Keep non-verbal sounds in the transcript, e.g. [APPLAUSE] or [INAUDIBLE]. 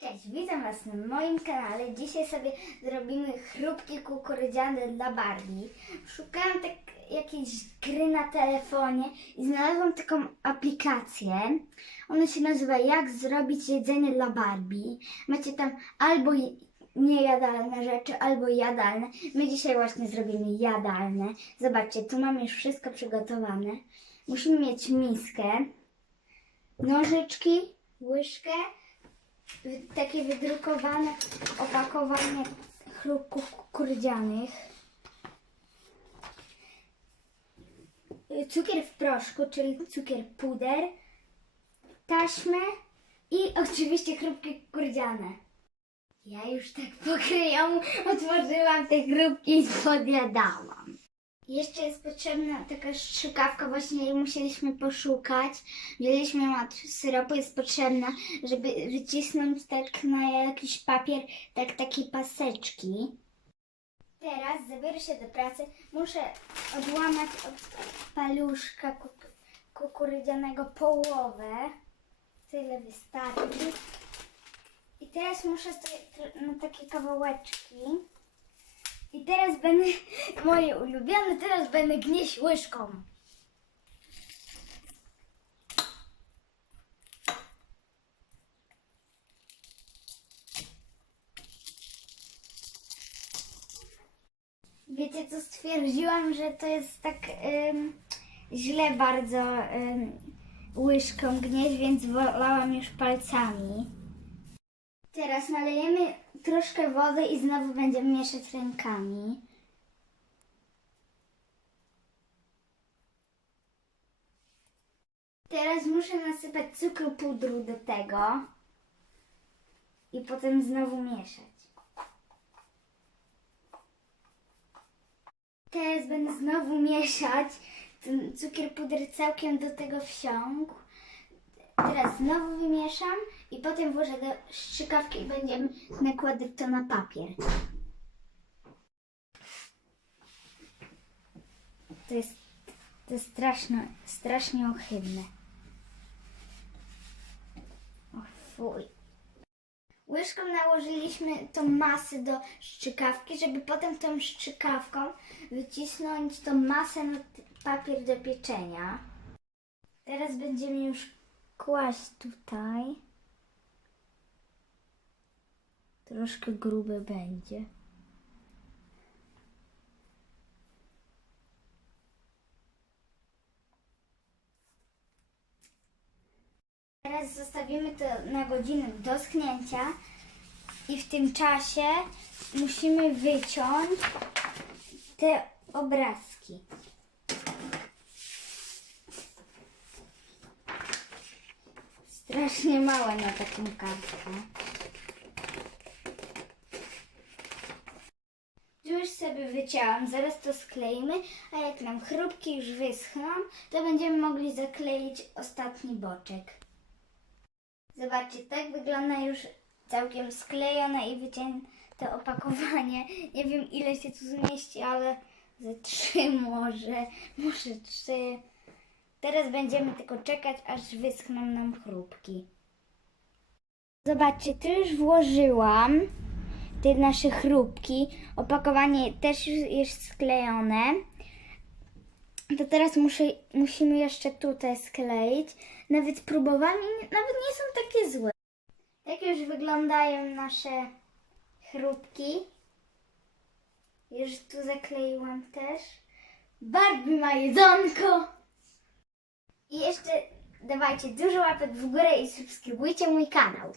Cześć, witam Was na moim kanale. Dzisiaj sobie zrobimy chrupki kukurydziane dla Barbie. Szukałam tak jakiejś gry na telefonie i znalazłam taką aplikację. Ona się nazywa Jak zrobić jedzenie dla Barbie. Macie tam albo niejadalne rzeczy, albo jadalne. My dzisiaj właśnie zrobimy jadalne. Zobaczcie, tu mam już wszystko przygotowane. Musimy mieć miskę, nożyczki, łyżkę takie wydrukowane opakowanie chrupków kukurydzianych. Y, Cukier w proszku, czyli cukier puder, taśmę i oczywiście chrupki kukurydziane. Ja już tak pokryją otworzyłam te chrupki i podjadałam. Jeszcze jest potrzebna taka strzykawka, właśnie jej musieliśmy poszukać. Wzięliśmy ją od syropu, jest potrzebna, żeby wycisnąć tak na jakiś papier, tak takie paseczki. Teraz zabiorę się do pracy. Muszę odłamać od paluszka kuk- kukurydzianego połowę. Tyle wystarczy. I teraz muszę na takie kawałeczki. I teraz będę, [LAUGHS] moje ulubione, teraz będę gnieść łyżką. Wiecie co, stwierdziłam, że to jest tak ym, źle bardzo ym, łyżką gnieść, więc wolałam już palcami. Teraz nalejemy troszkę wody i znowu będziemy mieszać rękami. Teraz muszę nasypać cukru pudru do tego i potem znowu mieszać. Teraz będę znowu mieszać. Ten cukier puder całkiem do tego wsiąkł. Teraz znowu wymieszam i potem włożę do strzykawki i będziemy nakładać to na papier. To jest, to jest strasznie ohydne. O fuj. Łyżką nałożyliśmy tą masę do szczykawki, żeby potem tą szczykawką wycisnąć tą masę na papier do pieczenia. Teraz będziemy już kłaść tutaj. Troszkę grube będzie. Teraz zostawimy to na godzinę do schnięcia i w tym czasie musimy wyciąć te obrazki. Strasznie małe na taką kartkę. Już sobie wycięłam, zaraz to skleimy, a jak nam chrupki już wyschną, to będziemy mogli zakleić ostatni boczek. Zobaczcie, tak wygląda już całkiem sklejone i wycięte opakowanie. Nie wiem ile się tu zmieści, ale ze trzy może, może trzy. Teraz będziemy tylko czekać, aż wyschną nam chrupki. Zobaczcie, tu już włożyłam te nasze chrupki. Opakowanie też już jest sklejone. To teraz muszę, musimy jeszcze tutaj skleić. Nawet próbowałam i nawet nie są takie złe. Tak już wyglądają nasze chrupki. Już tu zakleiłam też. Barbie ma jedzonko. I jeszcze dawajcie dużo łapek w górę i subskrybujcie mój kanał.